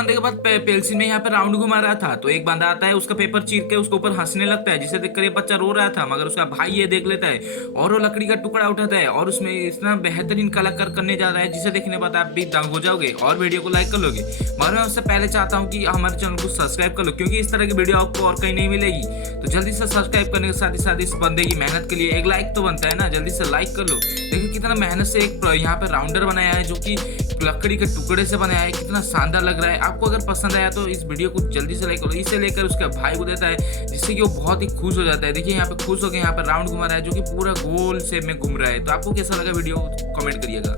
बंदे के पास पेंसिल में यहाँ पे राउंड घुमा रहा था, तो एक बंदा आता है, उसका पेपर चीर के उसके ऊपर हंसने लगता है, जिसे देखकर ये बच्चा रो रहा था, मगर उसका भाई ये देख लेता है और वो लकड़ी का टुकड़ा उठाता है और उसमें इतना बेहतरीन कलाकार करने जा रहा है, जिसे देखने के बाद आप भी दंग हो जाओगे और वीडियो को लाइक कर लोगे। मगर मैं उससे पहले चाहता हूँ कि हमारे चैनल को सब्सक्राइब कर लो, क्योंकि इस तरह की वीडियो आपको और कहीं नहीं मिलेगी। तो जल्दी से सब्सक्राइब करने के साथ ही साथ इस बंदे की मेहनत के लिए एक लाइक तो बनता है ना, जल्दी से लाइक कर लो। देखिए कितना मेहनत से एक यहाँ पे राउंडर बनाया है, जो कि लकड़ी के टुकड़े से बनाया है, कितना शानदार लग रहा है। आपको अगर पसंद आया तो इस वीडियो को जल्दी से लाइक करो। इसे लेकर उसके भाई को देता है, जिससे कि वो बहुत ही खुश हो जाता है। देखिए यहाँ पे खुश हो गए, यहाँ पे राउंड घुमा रहा है, जो कि पूरा गोल शेप में घूम रहा है। तो आपको कैसा लगा वीडियो, कमेंट करिएगा।